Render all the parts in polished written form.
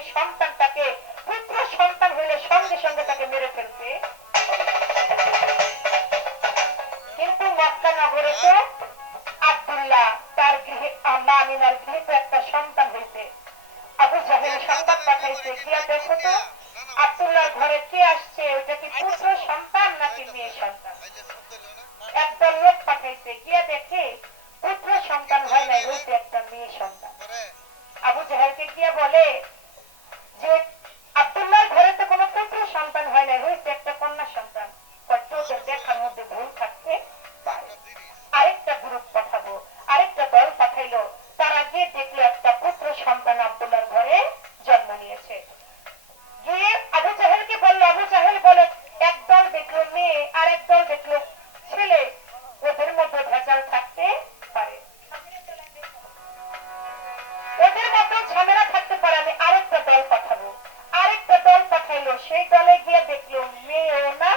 সেই সন্তানটাকে পুত্র সন্তান হইলে সঙ্গে সঙ্গে তাকে মেরে ফেলতে, কিন্তু মক্কা নগরে তো আব্দুল্লাহ তার গৃহে মা আমিনার গৃহে তো একটা সন্তান হয়েছে। আবু জাহেল সংবাদ পাঠাইছে, গিয়া দেখো তো আব্দুল্লাহর ঘরে কে আসছে, ওইটা কি পুত্র সন্তান নাকি মেয়ে সন্তান। একদল লোক পাঠাইছে, গিয়া দেখে পুত্র সন্তান হয় নাই, হয়েছে একটা মেয়ে সন্তান। আবু জাহেলকে গিয়া বলে যে আব্দুল্লাহর ঘরে তো কোনো পুত্র সন্তান হয় নাই, হয়েছে একটা কন্যা সন্তান। তোদের দেখার মধ্যে ভুল থাকতে পারে, আরেকটা গ্রুপ পাঠাবো। আরেকটা দল পাঠাইলো, তারা গিয়ে দেখলো একটা পুত্র সন্তান আব্দুল্লাহর ঘরে জন্ম নিয়েছে। গিয়ে আবু জাহেলকে বললো, আবু জাহেল বলে একদল দেখলো মেয়ে আর একদল দেখলো ছেলে, ওদের মধ্যে ভেজাল থাকতে পারে, ওদের মধ্যে ঝামেলা থাকতে পারে, আমি আরেকটা দল পাঠাবো। আরেকটা দল পাঠাইলো, সেই দলে গিয়ে দেখলো মেয়েও না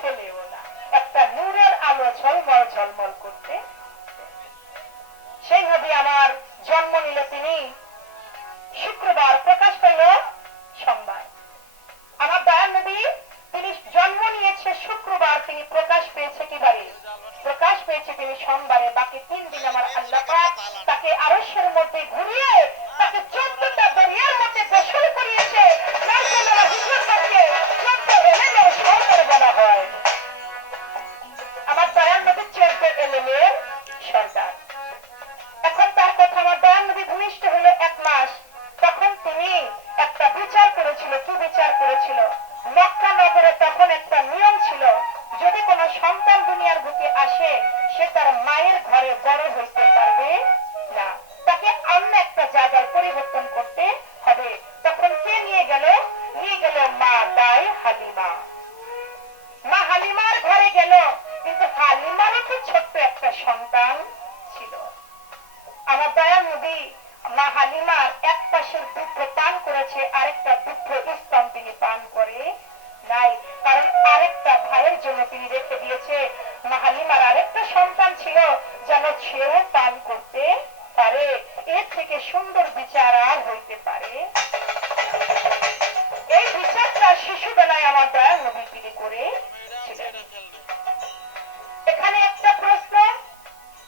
ছেলেও না, একটা নূরের আলো ঝলমল ঝলমল করতে। সেই নবী আমার জন্ম নিল তিনি শুক্রবার, প্রকাশ পেল সোমবার। আমার দয়াল নবী তিনি জন্ম নিয়েছে শুক্রবার, তিনি প্রকাশ পেয়েছে কি বারে? প্রকাশ পেয়েছে তিনি সোমবারে। বাকি 3 দিন আমার আল্লাহ পাক তাকে আরশের মধ্যে ঘুরিয়ে তাকে 14টা দরিয়ার মধ্যে গোসল করিয়েছে, যার জন্য হুজুর তাকে 14 এলেমের সরদার বলা হয়। আমার দয়াল নবী 14 এলেমের সরদার। এখন তার কথা, আমার দয়াল নবী ভূমিষ্ঠ হলো 1 মাস, তখন তিনি একটা বিচার করেছিল। কি বিচার করেছিল? মক্কা নগরে তখন একটা নিয়ম ছিল, যদি কোনো সন্তান দুনিয়ার বুকে আসে সে তার মায়ের ঘরে বড় হইতে পারবে না, তাকে অন্য একটা জায়গায় পরিবর্তন করতে হবে। তখন কে নিয়ে গেল? নিয়ে গেল মা দাই হালিমা। মা হালিমার ঘরে গেল, কিন্তু হালিমারও তো ছোট্ট একটা সন্তান ছিল। আমার দয়াল নবী মা হালিমার এক পাশের দুধ পান করেছে, আরেকটা দুধ স্তন তিনি পান করে নাই, কারণ আরেকটা ভাইয়ের জন্য তিনি রেখে দিয়েছে। মা হালিমার আরেকটা সন্তান ছিল, যেন সেও পান করতে পারে। এর থেকে সুন্দর বিচার আর হইতে পারে? এই বিচারটা শিশুবেলায় আমার দয়াল নবী তিনি করেছিলেন। এখানে একটা প্রশ্ন,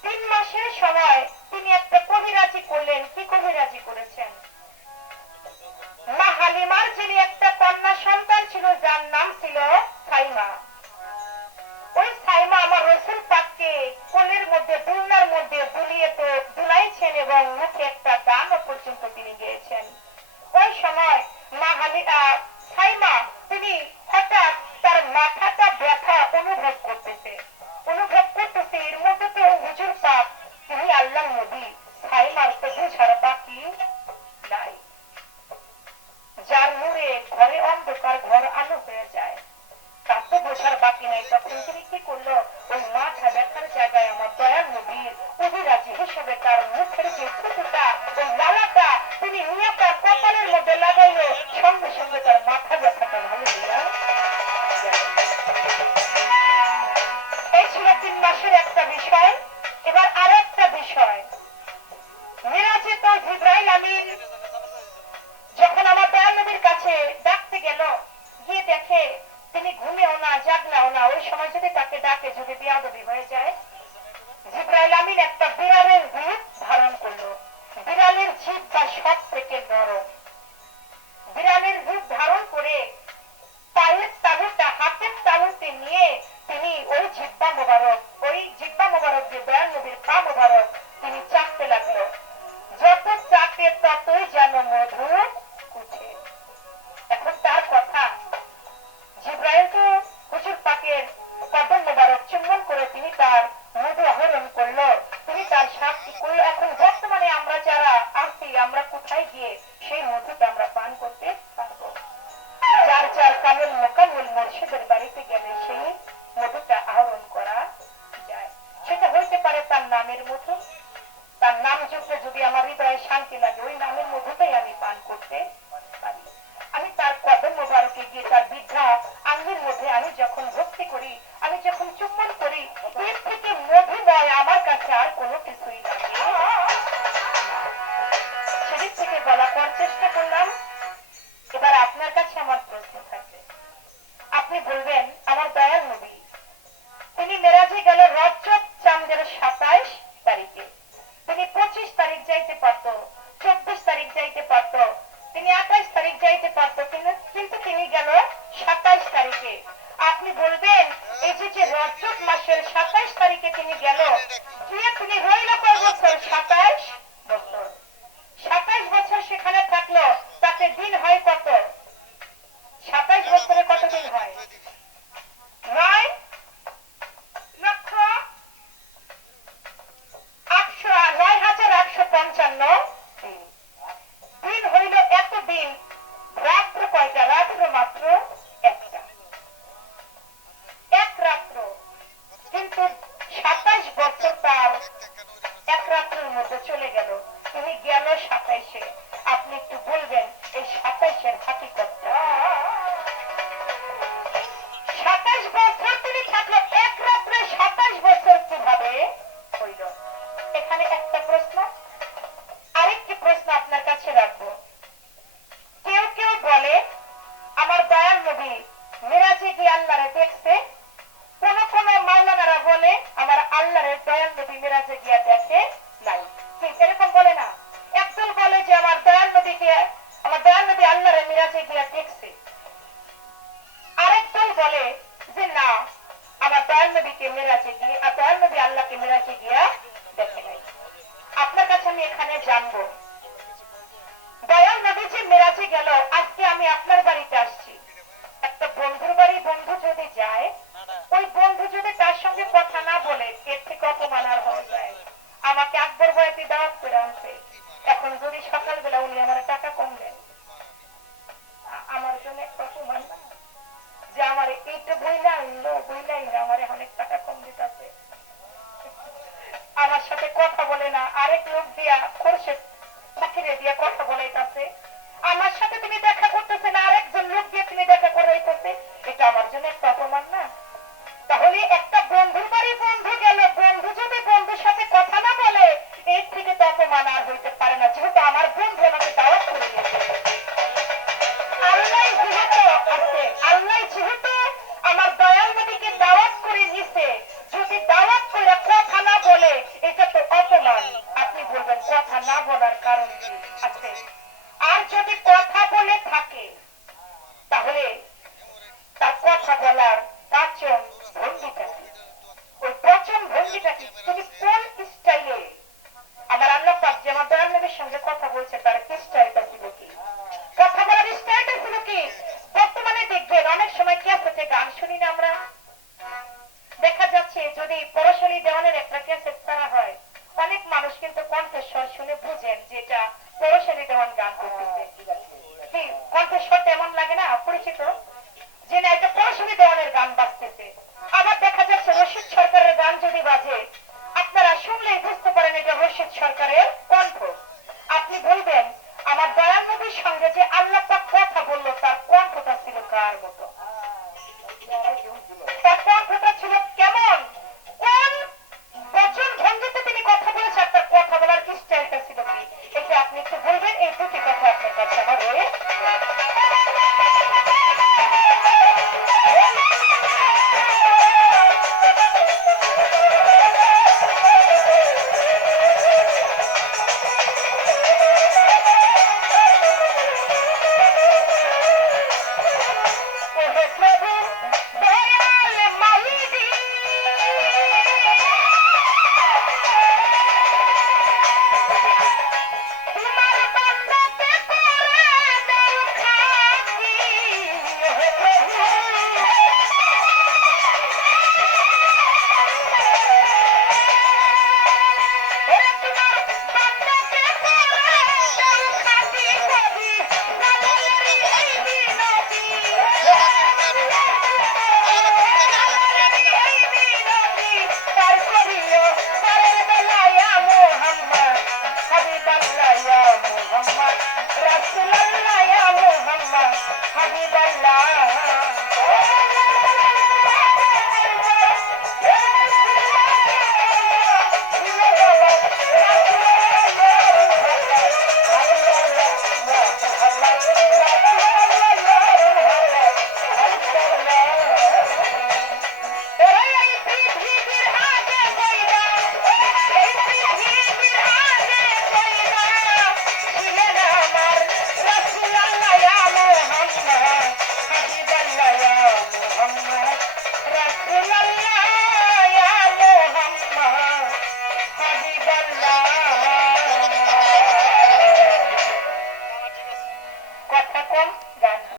3 মাসের সময় তিনি একটা কবিরাজি করলেন। কি কবিরাজি করেছেন? মা হালিমার যিনি একটা কন্যা সন্তান ছিল, যার নাম ছিল সাইমা, ওই সাইমা আমার রাসূল পাককে কোলের মধ্যে দুলনার মধ্যে দুলিয়ে তো দুলাইছেন এবং মুখে একটা গানও পর্যন্ত তিনি গেয়েছেন। ওই সময় মা সাইমা তিনি হঠাৎ তার মাথাটা ব্যথা অনুভব করতেছে। এর মধ্যে তো হুজুর পাক তিনি আল্লাহর নবী, সাইমার তো বুঝার বাকি নাই। যার নূরে ঘরে অন্ধকার ঘর আলো হয়ে যায়, তার তো বোঝার বাকি নাই। তখন তিনি কি করলো? ওই মাথা ব্যথার জায়গায় আমার দয়াল নবীর কবিরাজি হিসেবে তার মুখের যে থুতুটা, ওই লালাটা তিনি নিয়ে তার কপালের মধ্যে লাগাইলো, সঙ্গে সঙ্গে তার মাথা ব্যথাটা ভালো দিয়া। এই ছিল 3 মাসের একটা বিষয়। এবার আর একটা বিষয়, মিরাজে তো জিবরাইল আমিন যখন আমার দয়াল নবীর কাছে ডাকতে গেল, গিয়ে দেখে তিনি ঘুমেও না জাগনাও না। ওই সময় যদি তাকে ডাকে, যদি বেয়াদবি হয়ে যায়, জিবরাইল আমিন একটা বিড়ালের রূপ ধারণ করলো। বিড়ালের জিহ্বা সব থেকে নরম। বিড়ালের রূপ ধারণ করে পায়ের তালুটা হাতের তালুতে নিয়ে তিনি ওই জিহ্বা মোবারক যে দয়াল নবীর পা মোবারক তিনি চাটতে লাগলো। যত চাটে ততই যেন মধু উঠে। এখন তার কথা, জিবরাইল তো হুজুর পাকের কদম মোবারক চুম্বন করে তিনি তার মধু আহরণ করলো, তিনি তার সাক্ষী করলো। এখন বর্তমানে আমরা যারা আসি, আমরা কোথায় গিয়ে সেই মধুটা আমরা পান করতে পারবো? যার যার কামেল মোকাম্মেল মুর্শিদের বাড়িতে গেলে সেই মধুটা আহরণ করা যায়। সেটা হইতে পারে তার নামের মধু। তার নাম যুক্ত যদি আমার হৃদয়ে শান্তি লাগে, ওই নামের মধুটাই আমি পান করতে পারি। আমি তার কদম মোবারকে গিয়ে তার বৃদ্ধা আঙ্গুর মধ্যে আমি যখন ভক্তি করি, আমি যখন চুম্বন করি, এর থেকে মধুময় আমার কাছে আর কোনো কিছুই লাগে। সেদিক থেকে বলা করার চেষ্টা করলাম আপনি বলবেন আমার দয়াল নবী তিনি মেরাজে গেল রজব চাঁদের 27 তারিখে। তিনি 25 তারিখ যাইতে পারতো, 24 তারিখ যাইতে পারতো, তিনি 28 তারিখ যাইতে পারতো, কিন্তু তিনি গেল 27 তারিখে। আপনি বলবেন এই যে রজব মাসের 27 তারিখে তিনি গেল, গিয়ে তিনি রইল কয় বছর? 27 বছর। 27 বছর সেখানে থাকলো, তাতে দিন হয় কত? 27 বছরে কত দিন হয়? 9,855 দিন হইল। এত দিন রাত্র কয়টা? রাত্র মাত্র একটা, এক রাত্র। কিন্তু 27 বছর তার এক রাত্রের মধ্যে চলে গেল। তিনি গেল 27-এ। আপনি একটু বলবেন এই 27-এর হাকিকতটা। 27 বছর তিনি থাকলো, এক রাত্রে 27 বছর কিভাবে হইল? এখানে একটা প্রশ্ন, আরেকটি প্রশ্ন আপনার কাছে রাখবো। কেউ কেউ বলে আমার দয়াল নবী মিরাজে গিয়ে আল্লাহরে দেখছে, কোন কোন মাওলানারা বলে আমার আল্লাহর দয়াল নবী মিরাজে গিয়া দেখে নাই। ঠিক এরকম বলে না? একদল বলে যে আমার দয়াল নবী আল্লাহরে মিরাজে গিয়া দেখছে, আরেক দল বলে যে না আমার দয়াল নবীকে মিরাজে গিয়ে দয়াল নবী আল্লাহকে মিরাজে গিয়া দেখে নাই। আপনার কাছে আমি এখানে জানবো দয়াল নবী যে মিরাজে গেল, আজকে আমি আপনার বাড়িতে আসছি, একটা বন্ধুর বাড়ি বন্ধু যদি যায়, ওই বন্ধু যদি তার সঙ্গে কথা না বলে, এর থেকে অপমান আর হওয়া যায়। আমাকে আকবর বয়াতি দাওয়াত করে আনছে, এখন যদি সকালবেলা উনি আমার টাকা কম দেন, আমার জন্য একটা অপমান না? যে আমার এইটা বইলা আনলো, আমার অনেক টাকা কম দিতেছে, আমার সাথে কথা বলে না, আরেক লোক দিয়া খোরশেদ ফকিরে দিয়া কথা বলাইতেছে, আমার সাথে তুমি দেখা করতেছে না, আরেকজন লোক দিয়ে তুমি দেখা করাইতেছে, এটা আমার জন্য একটা অপমান না? তাহলে একটা বন্ধুর বাড়ি বন্ধু গেল, বন্ধু যদি বন্ধুর সাথে কথা না বলে, এর থেকে তো অপমান আর হইতে পারে না, যেহেতু আমার বন্ধু আমাকে দাওয়াত করে দিয়েছে। আল্লাহ যেহেতু আমার দয়াল নবীকে দাওয়াত করে নিছে, যদি দাওয়াত করে কথা না বলে, এটা তো অপমান। আপনি বলবেন কথা না বলার কারণ কি আছে? আর যদি কথা বলে থাকে, তাহলে তার কথা বলার পাচন ভঙ্গিটা কি? ওই পচন ভঙ্গিটা কি? তুমি কোন স্টাইলে আমার আল্লাহ পাক যে আমার দয়াল নবীর সঙ্গে কথা বলছে, তার কি স্টাইলটা ছিল? কি কথা বলার স্টাইলটা ছিল? কি বর্তমানে দেখবেন অনেক সময় ক্যাসেটে গান শুনি না আমরা, দেখা যাচ্ছে যদি পরশালী দেওয়ানের একটা ক্যাসেট ছাড়া হয়, অনেক মানুষ কিন্তু কণ্ঠস্বর শুনে বুঝেন যে এটা পরশালী দেওয়ান গান করতেছে। কণ্ঠস্বরটা এমন লাগে না পরিচিত, যে না এটা পরশালী দেওয়ানের গান বাজতেছে।